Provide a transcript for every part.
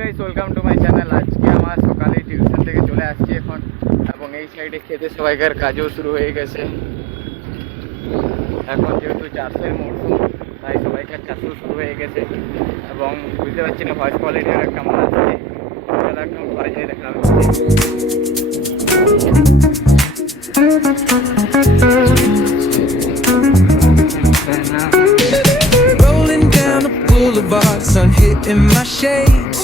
Guys, welcome to my channel. আজকে আমার সকালে টিউশন থেকে চলে আসছি এখন, এবং এই সাইডে খেতে সবাইকার কাজও শুরু হয়ে গেছে। এখন যেহেতু চাষের মরশুম, তাই সবাইকার চাষও শুরু হয়ে গেছে, এবং বুঝতে পারছি না ভয়েস কোয়ালিটিটা কেমন আসছে। সেটা একদম বাজে দেখা হচ্ছে। Rolling down the boulevard, sun hitting my shades.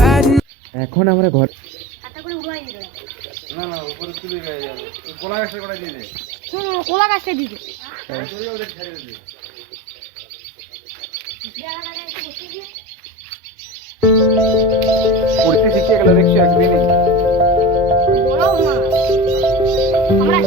Riding. এখন আমরা ঘর না না উপরে তুলে গায়ে যাবে কোলা গাছটা করে দিয়ে দে কোলা গাছটা দিবে পড়তে শিখে গেল দেখছো একদিনই। বড় না আমরা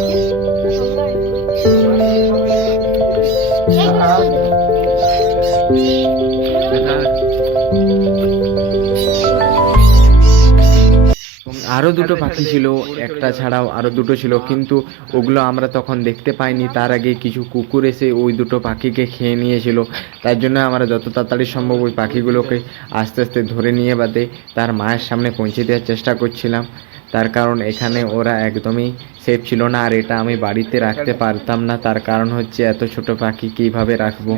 আরও দুটো পাখি ছিল, একটা ছাড়াও আরও দুটো ছিল, কিন্তু ওগুলো আমরা তখন দেখতে পাইনি। তার আগে কিছু কুকুর এসে ওই দুটো পাখিকে খেয়ে নিয়েছিল। তার জন্য আমরা যত তাড়াতাড়ি সম্ভব ওই পাখিগুলোকে আস্তে আস্তে ধরে নিয়ে বাদে তার মায়ের সামনে পৌঁছে দেওয়ার চেষ্টা করছিলাম। তার কারণ এখানে ওরা একদমই সেফ ছিল না, আর এটা আমি বাড়িতে রাখতে পারতাম না। তার কারণ হচ্ছে এত ছোট পাখি কীভাবে রাখবো।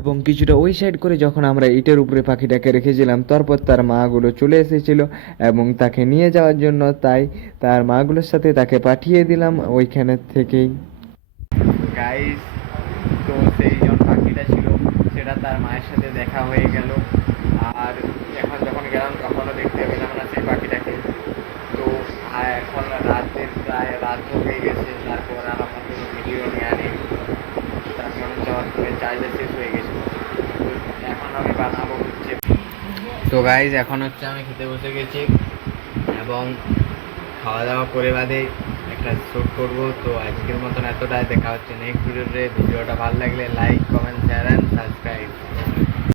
এবং কিছুটা ওই সাইড করে যখন আমরা ইটের উপরে পাখিটাকে রেখেছিলাম, তারপর তার মাগুলো চলে এসেছিল এবং তাকে নিয়ে যাওয়ার জন্য, তাই তার মাগুলোর সাথে তাকে পাঠিয়ে দিলাম ওইখানে থেকেই। গাইস, তো সেই যখন পাখিটা ছিল সেটা তার মায়ের সাথে দেখা হয়ে গেল, আর এখন যখন গেলাম তখনও দেখতে পেলাম না সেই পাখিটাকে। তো এখন প্রায় রাত হয়ে গেছে, তারপর আর আমার কোনো ভিডিও নিয়ে আনি, তার কারণ যাওয়ার পরে চার্জার শেষ হয়ে গেছে। এখন আমি বানাবো হচ্ছে। তো গাইজ, এখন হচ্ছে আমি খেতে বসে গেছি এবং খাওয়া দাওয়া করে বাদে একটা শ্যুট করবো। তো আজকের মতন এতটাই, দেখা হচ্ছে নেক্সট ভিডিওতে। ভিডিওটা ভালো লাগলে like, comment, share and subscribe.